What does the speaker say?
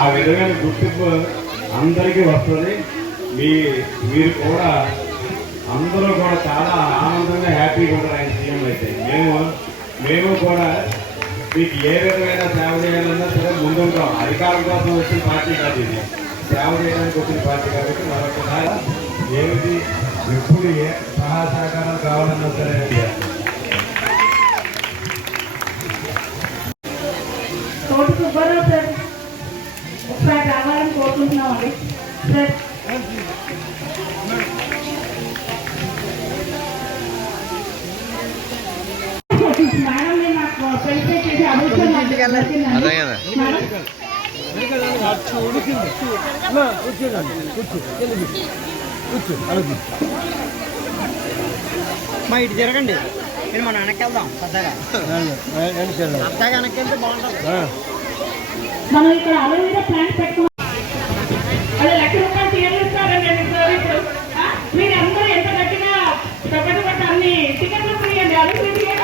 ఆ విధమైన గుర్తింపు అందరికీ వస్తుంది. మీ మీరు కూడా అందరూ కూడా చాలా ఆనందంగా హ్యాపీగా ఉంటారు ఆయన సీఎం అయితే. మేము మేము కూడా మీకు ఏ విధమైన సేవ చేయాలన్నా సరే ముందుంటాం. అధికారం కోసం వచ్చిన పార్టీ కాదు ఇది. సేవ చేయడానికి వచ్చిన పార్టీ కాబట్టి మరొకసారి ఏమిటి? ఎప్పుడు ఏ సహాయ సహకారాలు కావాలన్నా సరే తోటి సుబ్బారావు ఒకసారి రావాలని కోరుకుంటున్నామండి సార్ మేడం నేను నాకు పెళ్లి చేసి అడుగుతున్నాను అదే కదా మేడం మా ఇటు జరగండి నేను మన వెనక్కి వెళ్దాం పెద్దగా పెద్దగా వెనక్కి వెళ్తే బాగుంటుంది మనం ఇక్కడ అలోవీరా ప్లాంట్ పెట్టుకున్నాం. అదే లక్ష రూపాయలు తీయలు ఇప్పుడు. మీరు అందరూ ఎంత గట్టిగా పెద్ద పెద్ద అన్ని టికెట్లు తీయండి అలోవీరా